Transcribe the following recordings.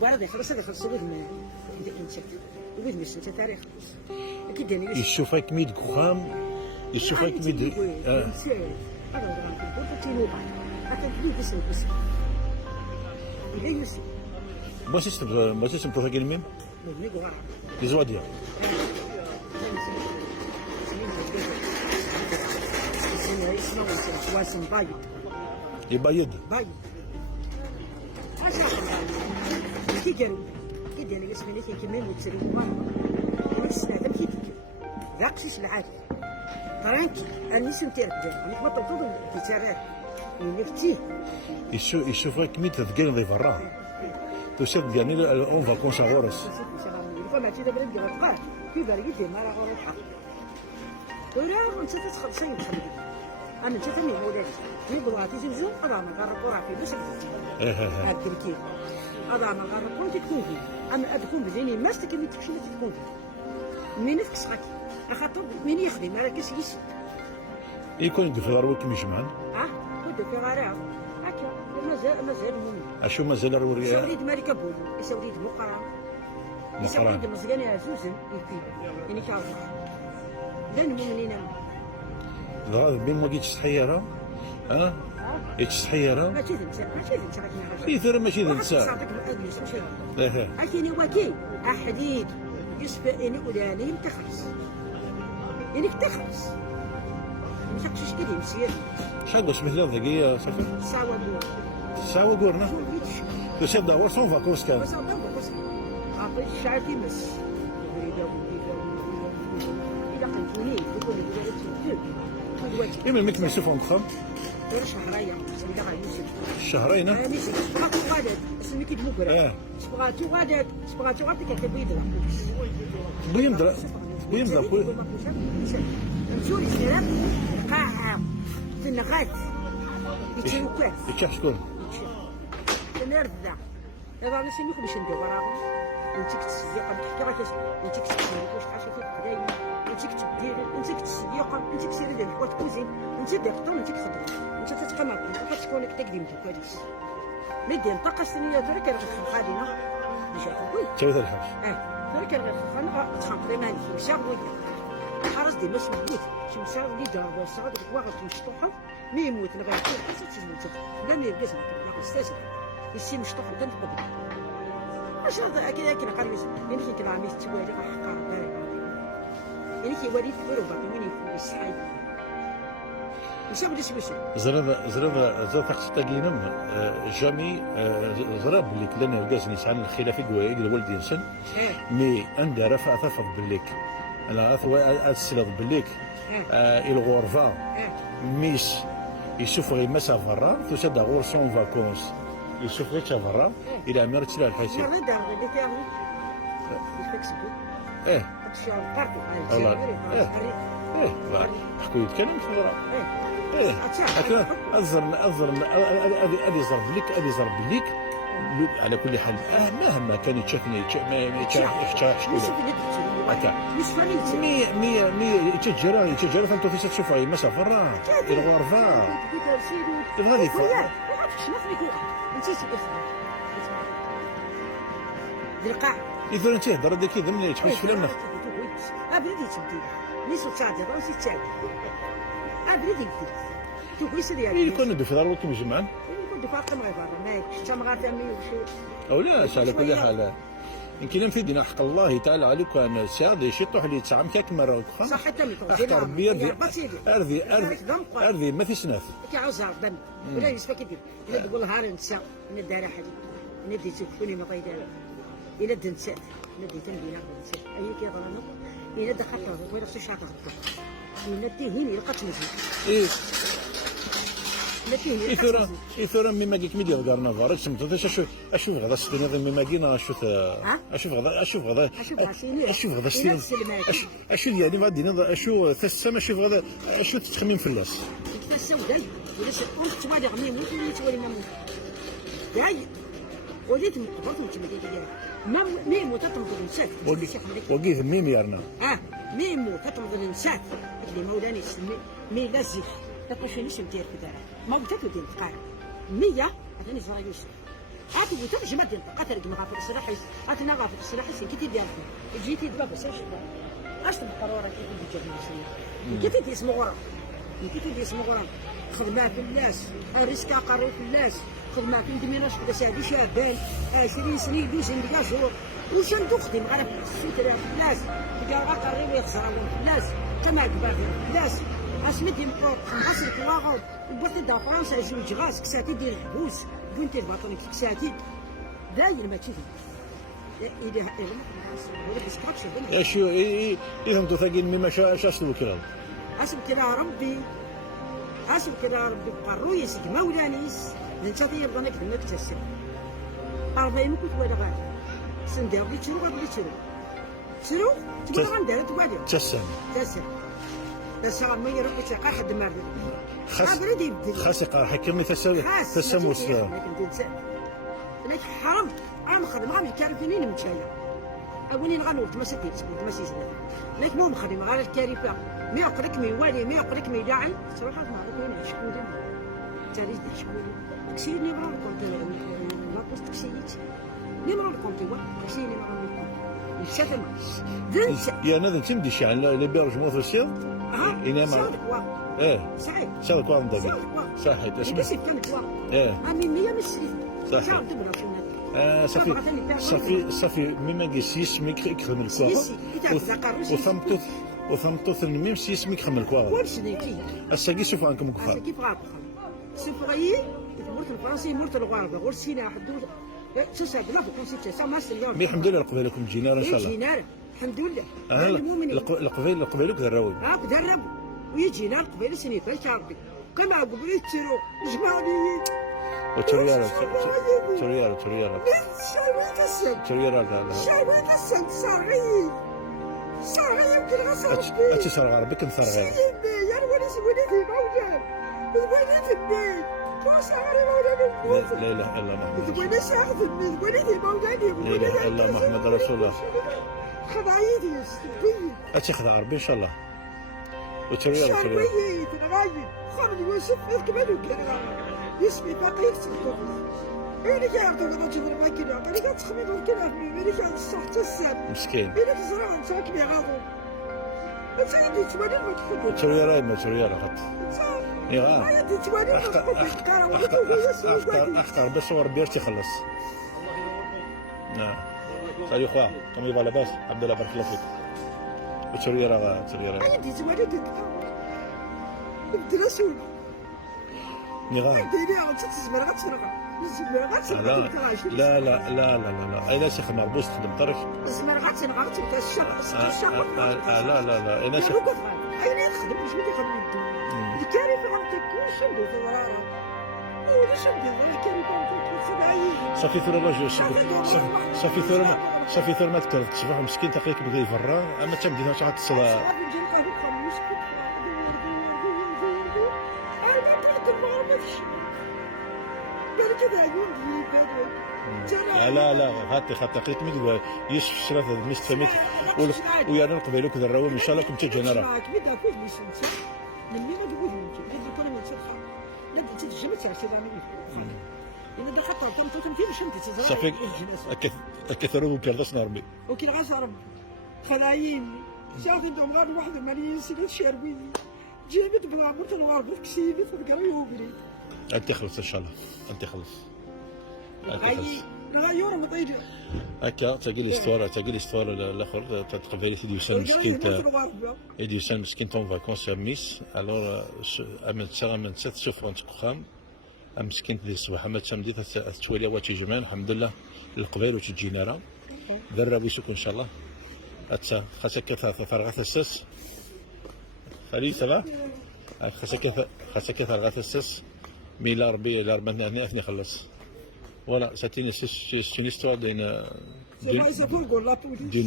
بعد خلاص هذا خلاص ولد ما ديك نشات ولد ما نشات تاريخ اكيد داني يشوفها كميد كخام يشوفها كميد نسيت انا غنقول تينو بعد لكن كبير بس إلا يوسف ما تسمى تروح الميم مبني قرار لزوادية واسم بايد يبيض بايد كي قالوا كي داير اسمي لي كيما متسري نفس هذا كي ذاقشيش العادي ترانكي انا سنتير انا ما تطول تيتارات نفتيه يشوفها كميد تذكر ذي فراه تشد يعني اون فاكونس غورس فما تي دابا ندير تقع في بالي دير ما راه غير الحق ولا انت تتخلصي تخلي انا انت ثاني مولاتي في بلاطي تنزل هذا ما غير راه في باش هاد التركيب هذا ما غير كنت تكون فيه انا تكون بزيني ما كيما تكشي ما تكون فيه منين فيك صحاك خاطر من يخدم راه كاش يكون يدير في الغروي كيما يجمعن كنت في غرام هكا مازال المهم اشو مازال الوريا وليد مالك بول وليد مقرا وليد مزيان يا زوزن يكتب يعني كاع لا المؤمنين غاد بين ما جيتش تحيرها جيتش تحيرها ماشي ذنسا يثر ماشي ذنسا صادق الادلس ماشي عشان واكي حديد يشفى اني ولاني تخلص يعني تخلص ما شفتش كده مسير شحال باش مثلا ذكيه صافي ساعه قورنا تسيب دعوه سون فاكونس كان عطيت الشعب يمس إذا قلتوني يقول لي إما ميك مسوفهم خم شهرين سميتها غير يوسف شهرين غادات اسمي كي دموكرا سبغاتو غادات كيبيض بيمضرا نمشيو للسيرة قاعة في النغات يتشيرو كواس يتشاف شكون؟ نرد هذا باش نمشي باش ندير وراهم نتيك التسييقه نحكي راه كاش نتيك التسييقه واش حاجه في القدايم نتيك تدير نتيك التسييقه نتيك سيري ديال الحوات كوزين نتيك دير الطون نتيك خدم انت تتقمر واحد شكون لك تقديم كواليس مدي نطاق السنيه درك راه غادينا باش خويا تاوي الحبس درك راه انا تخنقري مالي مشى بويا حرس دي مش موجود شي مشى وليد راه صاد واحد مشطوحه مي يموت لغايه حتى تموت لا نرقص لا استاذ يسي مشطوح قدام القبر اش هذا كي قال لي كي كان عميس توالي حقا يعني كيوري في الوروبا وين يفوت السحاي مشى بديش بشو زرب تقينم جامي زرب اللي كلنا القاس نسعان الخلافي قوايق والدي انسان مي عند رفع ثفض بالليك انا اثوا السلط بالليك الغرفه ميس يشوف غير مسا فرا تسد غور سون فاكونس يشوف غير برا الى مرت لا الحسين لا دار اللي كان يفكسبو الشعب قرطو لا حكوا يتكلم في الغرا هكذا ادي ضرب لك على كل حال مهما كان يتشافني ما يتشاف شكون هكا مي يتجرى فانتو فاش تشوفها مسا فرا الغرفه غادي القاع اذا انت هضر هذاك اذا ملي تحوس في الامن بلادي تبدي نيسو تشادي راسي تشادي بلادي تبدي تو كويس ديالي يكون ندير في دار وكم جمعان يكون دفاع كما غيبار ما حتى ما غاتمي وشي او لا على كل حال يمكن في دينا حق الله تعالى عليك ان سيادي شي طوح اللي تسعم كاك مره صح حتى مي اختار بيدي ارضي ما في سناف كيعوز دم ولا يسفى كيدير الا تقول نهار نسى من الدار حاجه ندي تشوفوني ما طيدار إلى الدنسات ندي تنبينا الدنسات أي كيضرنا إلى دخلت ولا شي شاطر إلى تيهيني لقات مزيان إثورا مما جيك ميديا دارنا فارج سمعت أشوف غدا ستين هذا مما جينا أشوف غدا ستين أشوف يعني غادينا أشوف ثلاث أشوف غدا أشوف تخمين في اللاس السوداء ولا أنت توالي غني موت ولا توالي ما موت جاي وليت مقبرت متمدين ديالها ما يموت تمضي نسات وقيف ميم يارنا ما يموت تمضي نسات اللي مولاني يسمي مي لازف تقول شنو دير في دارها ما بغيت ندير القاع 100 عطيني زرا يوسف عاد وترجم ديال قاتل كما غافل السلاحيس عاتنا غافل السلاحيس كي تيدير جيتي دابا سير اش تبقى راه كيكون ديال المسيح كي تيدي اسمو غرام كي تيدي اسمو غرام خدمه في الناس ريسكا قرو في الناس خدمه في دميناش بدا ساعدي شابان 20 سنه يدوز عندك شهور واش ندو خدم غير في السوتريا في الناس بقى قريب يخسرون في الناس كما كبار في الناس اسميتي مبروك خمسة كواغو وبغيتي دا فرنسا جوج غاس كساتي ديال الحبوس بنتي الباطوني كساتي داير ما تشوفي إذا ولا بسكاتش اشو اذا انتو ثاقين مما شاسلو كلام اسمك يا ربي اسمك يا ربي قروي سيك مولانيس انت طيب ظنك انك تسر 40 كنت ولا غادي سندير بلي تشرو غادي تشرو تبغى غندير توالي تسن بس ما يروح يتلقى حد ما خاصك حكمي تسمو السلام لك حرام انا خدم غير الكارفينين متشايا اولين غنوض ما سديت ما سيزنا لك مو مخدم غير الكارفه ما يقرك ما يوالي ما يقرك ما يداعي تروح ما بغينا شكون تاريخ شكون كسيني مرة كنت لا بوست كسيت نمرة كنت كسيني مرة الشتم يا انا تمدي شي على لي بيرجمون في السير انما صحيح صحيح كوان دابا صحيح اسمع امي 100 مش صحيح صافي ميما قيس يسميك يخدم الكوا وثمطوث الميم يسميك يخدم الكوا واش نيكي الساقي سوف عنكم كفار كيف غادي سفري مرت الفرنسي مرت الغربه ورسينا حدود تسع بلا بكون ست ساعه ما سير مي الحمد لله قبيلكم الجينار ان شاء الله الجينار الحمد لله القبيل دربوا دربوا ويجينا القبيل سنين فاش ربي كما قبيل تيرو جماليين وتريالا شاويت السن صاغي يمكن غصر اتي صار غربك نثار غير يا وليدي موجود وليدي وصاغي موجود لا اله الا محمد وليدي شاهد وليدي موجود لا اله الا محمد رسول الله خضعيدي يستبين اتي خذ غربي ان شاء الله وتريالا شاويت الغايب خمد يوسف كمان وكان يسمي باقي يكتب اللي كيعرضوا لنا تجيب الماكينه اللي كتخمد والكلام اللي كان الصح حتى السام مسكين اللي كزرع انت كيعاضو انت عندي توالي ما تحبو تريالا ما تريالا خط يا عندي توالي ما تحبو اختار بس صور بير تخلص نعم سالي خويا كم يبغى لاباس عبد الله بارك الله فيك وتريالا عندي توالي بدراسو نعم لا انا شيخ مربوط خدم طرش الزمرغات نغرت الشر لا انا شيخ اين يخدم واش بدي يخدم الكارثه غنتكون شنو في الغراره ولا شنو الكارثه غنتكون صافي ثورة الرجل صافي ثورة ما تكرهك صباح مسكين تلقيك بغى يفرا اما تمدي ما تعرف تصلا لا هاتي خاطر ميد يشف الشراف مش فهمت ويا نقبلوا كذا الروم ان شاء الله كنت جنرا صافي كثروا كرداس نرمي وكي غاز ربي خلايين شافي دوم غير واحد مليون سنه شاربي جيبت بلا مرت الغرب كسيبي تلقى يوبري انت خلص ان شاء الله انت خلص نغير مطيجة هكا تاقي ليستوار الاخر تقبل يدي يوسان مسكين يدي يوسان مسكين طون فاكونس ميس الور امن تسات شوف انت قخام مسكين دي الصباح اما تسمدي تتوالي واتي جمال الحمد لله القبيل وتجينا راه درب يسوق ان شاء الله حتى خاصك فرغات السس فري سبا خاصك فرغات السس مي لا ربي لا ربنا هنا خلص Voilà, c'est une histoire d'une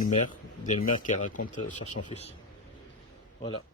mère qui raconte sur son fils. Voilà.